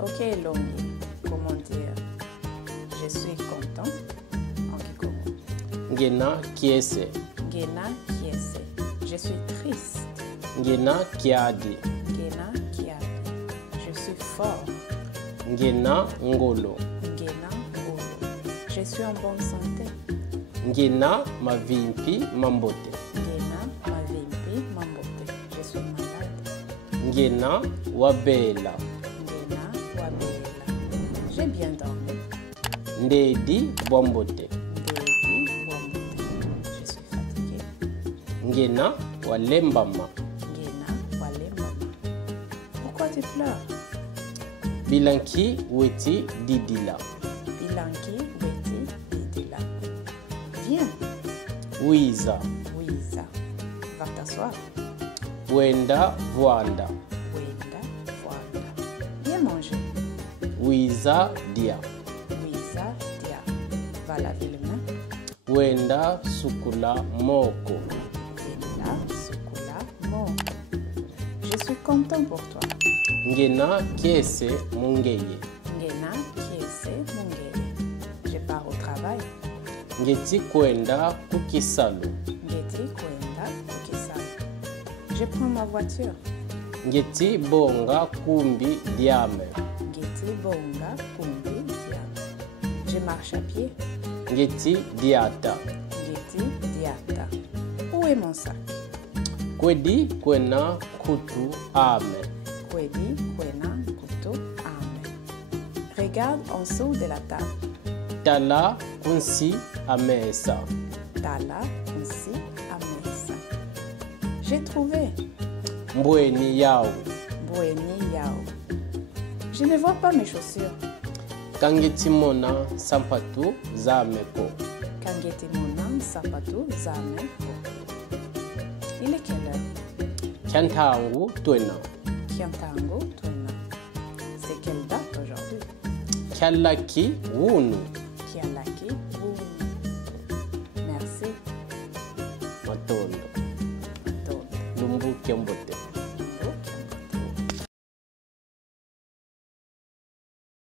Ok, Longi, comment dire? Je suis content en Kikomo. Ngena kiese. Ngena kiese. Je suis triste. Ngena kiadi. Ngena kiadi. Je suis fort. Ngena ngolo. Ngena ngolo. Je suis en bonne santé. Ngena mavimpi mambote. Ngena mavimpi mambote. Je suis malade. Ngena wabela. Ngena wabela. J'ai bien dormi. Ndedi bombote. Ndedi bombote. Je suis fatigué. Ngena walembama. Ngena walembama. Pourquoi tu pleures? Bilanki weti didila. Bilanki weti didila. Viens. Wiza. Wiza. Va t'asseoir. Wenda vuanda. Wenda vuanda. Viens manger. Wiza dia. Wiza dia. Va laver les mains. Wenda sukula moko. Wenda sukula moko. Je suis content pour toi. Ngena kiese mungeye. Ngena kiese mungeye. Je pars au travail. Ngeti kwenda kukisalo. Ngeti kwenda kukisalo. Je prends ma voiture. Ngeti bonga kumbi diame. Ngeti bonga kumbi diame. Je marche à pied. Ngeti diata. Ngeti diata. Où est mon sac? Kwedi kwena kutu ame. Kwedi kwena kutu ame. Regarde en dessous de la table. Tala kunsi amesa. Tala ici à mesa. J'ai trouvé. Mbweni yao. Bweni yao. Je ne vois pas mes chaussures. Kangeti mona sampatu zameko. Kangeti monan sapatu zameko. Il est quelle heure? Kyantangu twena. Kiantango tuna. C'est quelle date aujourd'hui? Kyalaki wunu. Kialaki wunu. Merci. Matondo. Matondo. Lumbu kembote.